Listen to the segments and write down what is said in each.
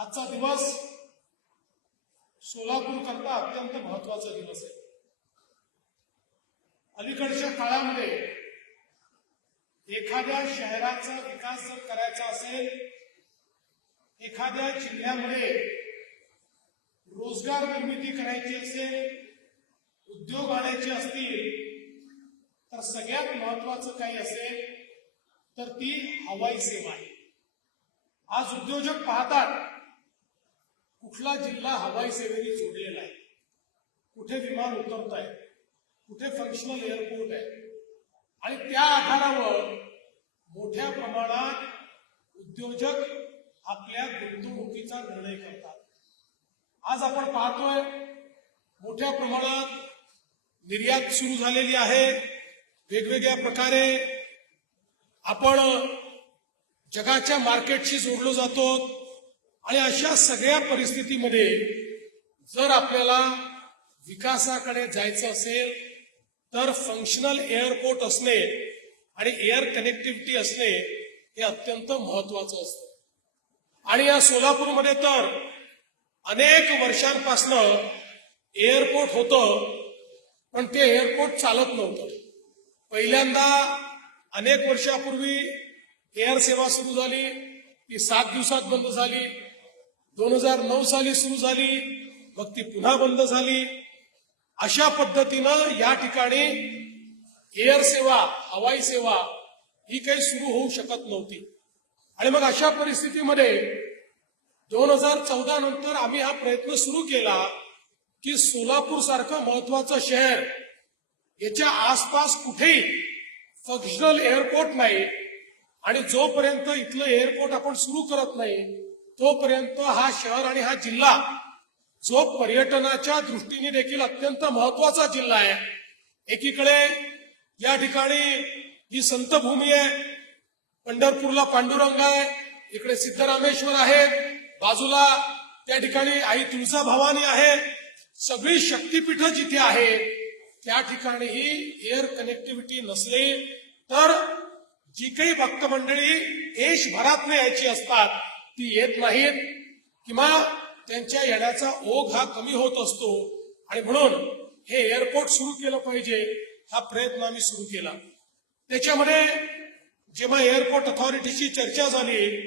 आजचा दिवस सोलापूर करता अत्यंत महत्त्वाचा दिवस आहे. अलीकडच्या काळामध्ये एखाद्या शहराचा विकास जर करायचा असेल एखाद्या जिल्ह्यामध्ये रोजगार निर्मिती करायची असेल उद्योग आणायचे असतील तर सगळ्यात महत्वाचं काही असेल तर ती हवाई सेवा आहे. आज उद्योजक पाहतात कुठला जिल्हा हवाई सेवेने जोडलेला आहे? कुठे विमान उतरत आहे? कुठे फंक्शनल एअरपोर्ट आहे? आणि त्या आधारावर मोठ्या प्रमाणात उद्योजक आपल्या गुंतवणुकीचा निर्णय करतात. आज आपण पाहतोय मोठ्या प्रमाणात निर्यात सुरू झालेली आहे. वेगवेगळ्या प्रकारे आपण जगाच्या मार्केटशी जोडलो जातो. आणि अशा सगळ्या परिस्थितीमध्ये जर आपल्याला विकासाकडे जायचं असेल तर फंक्शनल एअरपोर्ट असणे आणि एअर कनेक्टिव्हिटी असणे हे अत्यंत महत्वाचं असतं. आणि या सोलापूरमध्ये तर अनेक वर्षांपासनं एअरपोर्ट होतं पण ते एअरपोर्ट चालत नव्हतं. पहिल्यांदा अनेक वर्षापूर्वी एअर सेवा सुरू झाली ती सात दिवसात बंद झाली. दोन हजार नऊ साली सुरू झाली मग ती पुन्हा बंद झाली. अशा पद्धतीनं या ठिकाणी एअर सेवा हवाई सेवा ही काही सुरू होऊ शकत नव्हती. आणि मग अशा परिस्थितीमध्ये दोन हजार चौदा नंतर आम्ही हा प्रयत्न सुरू केला की सोलापूर सारखं महत्वाचं शहर याच्या आसपास कुठेही फंक्शनल एअरपोर्ट नाही. आणि जोपर्यंत इथलं एअरपोर्ट आपण सुरू करत नाही तोपर्यंत हा शहर आणि हा जिल्हा जो पर्यटनाच्या दृष्टीने देखील अत्यंत महत्त्वाचा जिल्हा आहे. एकीकडे या ठिकाणी ही संतभूमी आहे पंढरपूरला पांडुरंग आहे इकडे सिद्धरामेश्वर आहे बाजूला त्या ठिकाणी आई तुळजाभवानी आहे सगळी शक्तीपीठ जिथे आहेत त्या ठिकाणीही एअर कनेक्टिव्हिटी नसली तर जी काही भक्त मंडळी देशभरात यायची असतात ती येत नाहीत किंवा त्यांच्या येण्याचा ओघ हा कमी होत असतो. आणि म्हणून हे एअरपोर्ट सुरू केलं पाहिजे हा प्रयत्न आम्ही सुरू केला. त्याच्यामध्ये जेव्हा एअरपोर्ट अथॉरिटीची चर्चा झाली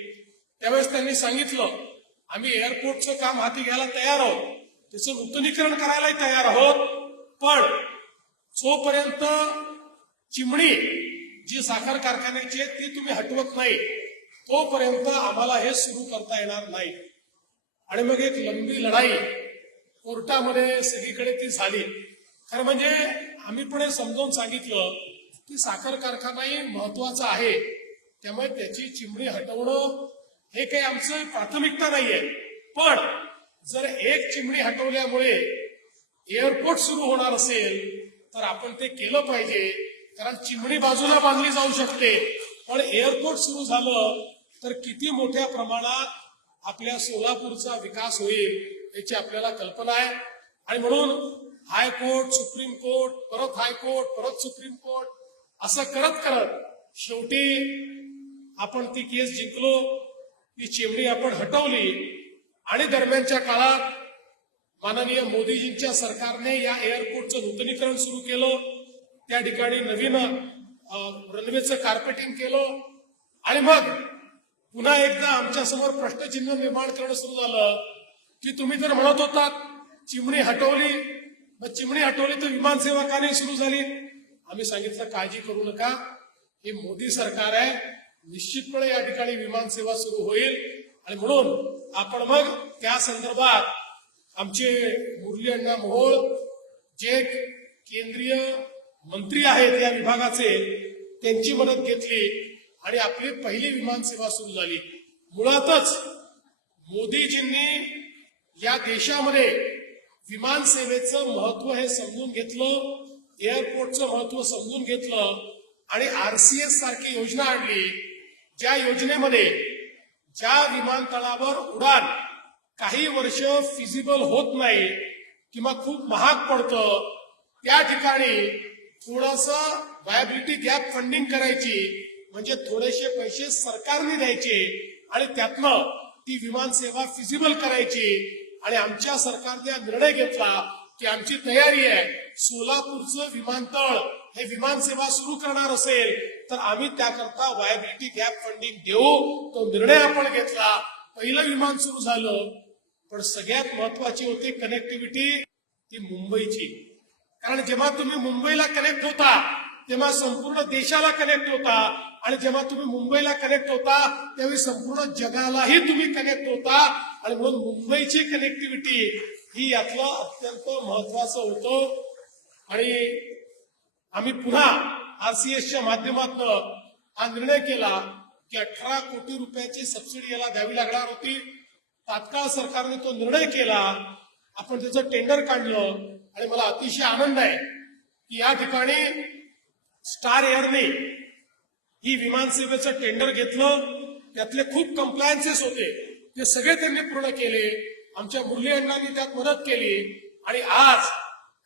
त्यावेळेस त्यांनी सांगितलं आम्ही एअरपोर्टचं काम हाती घ्यायला तयार आहोत. त्याचं नूतनीकरण करायलाही तयार आहोत. पण जोपर्यंत चिमणी जी साखर कारखान्याची आहे ती तुम्ही हटवत नाही तोपर्यंत आम्हाला हे सुरू करता येणार नाही. आणि मग एक लंबी लढाई कोर्टामध्ये सगळीकडे ती झाली. खरं म्हणजे आम्ही पण हे समजावून सांगितलं की साखर कारखानाही महत्त्वाचा आहे. त्यामुळे त्याची चिमणी हटवणं हे काही आमचं प्राथमिकता नाहीये. पण जर एक चिमणी हटवल्यामुळे एअरपोर्ट सुरू होणार असेल तर आपण ते केलं पाहिजे. कारण चिमणी बाजूला बांधली जाऊ शकते. पण एअरपोर्ट सुरू झालं तर किती मोठ्या प्रमाणात आपल्या सोलापूरचा विकास होईल याची आपल्याला कल्पना आहे. आणि म्हणून हायकोर्ट सुप्रीम कोर्ट परत हायकोर्ट परत सुप्रीम कोर्ट असं करत करत शेवटी आपण ती केस जिंकलो ती चिमणी आपण हटवली आणि दरम्यानच्या काळात माननीय मोदीजींच्या सरकारने या एअरपोर्टचं नूतनीकरण सुरू केलं. त्या ठिकाणी नवीन रनवेचं कार्पेटिंग केलं. आणि मग पुन्हा एकदा आमच्यासमोर प्रश्नचिन्ह निर्माण करणं सुरू झालं. की तुम्ही तर म्हणत होता चिमणी हटवली मग चिमणी हटवली तर विमान सेवा का नाही सुरू झाली. आम्ही सांगितलं काळजी करू नका. हे मोदी सरकार आहे. निश्चितपणे या ठिकाणी विमान सेवा सुरू होईल. आणि म्हणून आपण मग त्या संदर्भात आमचे मुरली अण्णा मोहोळ जे केंद्रीय मंत्री आहेत या विभागाचे त्यांची मदत घेतली. आणि आपली पहिली विमान सेवा सुरू झाली. मुळातच मोदीजींनी या देशामध्ये विमान सेवेचं महत्त्व हे समजून घेतलं एअरपोर्टचं महत्त्व समजून घेतलं आणि आरसीएस सारखी योजना आणली ज्या योजनेमध्ये ज्या विमानतळावर उडान काही वर्ष फिजिबल होत नाही किंवा खूप महाग पडतं त्या ठिकाणी थोडस व्हायबिलिटी गॅप फंडिंग करायची म्हणजे थोडेसे पैसे सरकारने द्यायचे आणि त्यातनं ती विमान सेवा फिजिबल करायची. आणि आमच्या सरकारने हा निर्णय घेतला की आमची तयारी आहे सोलापूरचं विमानतळ हे विमान सेवा सुरू करणार असेल तर आम्ही त्याकरता वायबिलिटी गॅप फंडिंग देऊ. तो निर्णय आपण घेतला. पहिलं विमान सुरू झालं. पण सगळ्यात महत्वाची होती कनेक्टिव्हिटी ती मुंबईची. कारण जेव्हा तुम्ही मुंबईला कनेक्ट होता तेव्हा संपूर्ण देशाला कनेक्ट होता. आणि जेव्हा तुम्ही मुंबईला कनेक्ट होता त्यावेळी संपूर्ण जगालाही तुम्ही कनेक्ट होता. आणि म्हणून मुंबईची कनेक्टिव्हिटी ही यातलं अत्यंत महत्वाचं होतं. आणि आम्ही पुन्हा आरसीएसच्या माध्यमातून हा निर्णय केला की अठरा कोटी रुपयाची सबसिडी याला द्यावी लागणार होती. तात्काळ सरकारने तो निर्णय केला. आपण त्याचं टेंडर काढलं. आणि मला अतिशय आनंद आहे की या ठिकाणी स्टार एअरने ही विमानसेवेचं टेंडर घेतलं त्यातले खूप कम्प्लायन्सेस होते. ते सगळे त्यांनी पूर्ण केले. आमच्या मुरली अण्णांनी त्यात मदत केली. आणि आज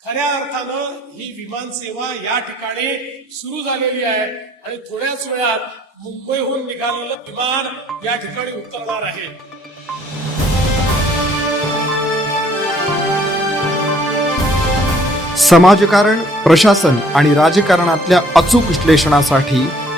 खऱ्या अर्थानं ही विमान सेवा या ठिकाणी सुरू झालेली आहे. आणि थोड्याच वेळात मुंबईहून निघालेलं विमान या ठिकाणी उतरणार आहे. समाजकारण प्रशासन आणि राजकारणातल्या अचूक विश्लेषणासाठी